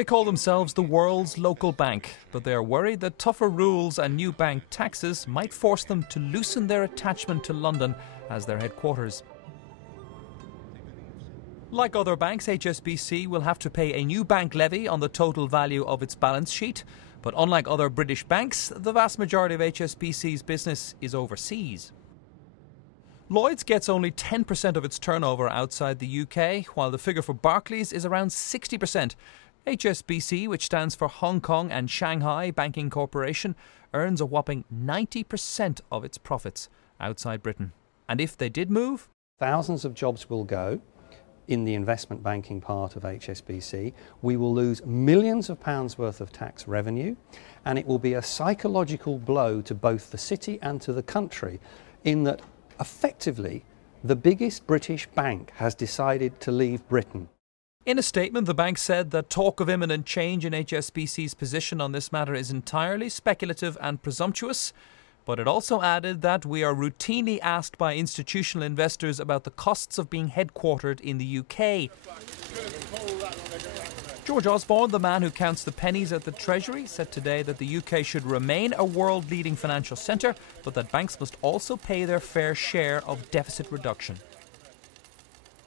They call themselves the world's local bank, but they are worried that tougher rules and new bank taxes might force them to loosen their attachment to London as their headquarters. Like other banks, HSBC will have to pay a new bank levy on the total value of its balance sheet. But unlike other British banks, the vast majority of HSBC's business is overseas. Lloyds gets only 10% of its turnover outside the UK, while the figure for Barclays is around 60%. HSBC, which stands for Hong Kong and Shanghai Banking Corporation, earns a whopping 90% of its profits outside Britain. And if they did move, thousands of jobs will go in the investment banking part of HSBC. We will lose millions of pounds worth of tax revenue, and it will be a psychological blow to both the city and to the country, in that effectively the biggest British bank has decided to leave Britain. In a statement, the bank said that talk of imminent change in HSBC's position on this matter is entirely speculative and presumptuous. But it also added that we are routinely asked by institutional investors about the costs of being headquartered in the UK. George Osborne, the man who counts the pennies at the Treasury, said today that the UK should remain a world-leading financial centre, but that banks must also pay their fair share of deficit reduction.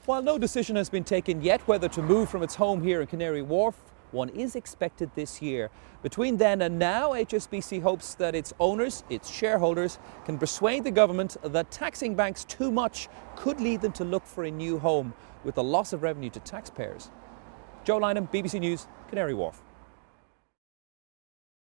While no decision has been taken yet whether to move from its home here in Canary Wharf, one is expected this year. Between then and now, HSBC hopes that its owners, its shareholders, can persuade the government that taxing banks too much could lead them to look for a new home, with the loss of revenue to taxpayers. Joe Lynam, BBC News, Canary Wharf.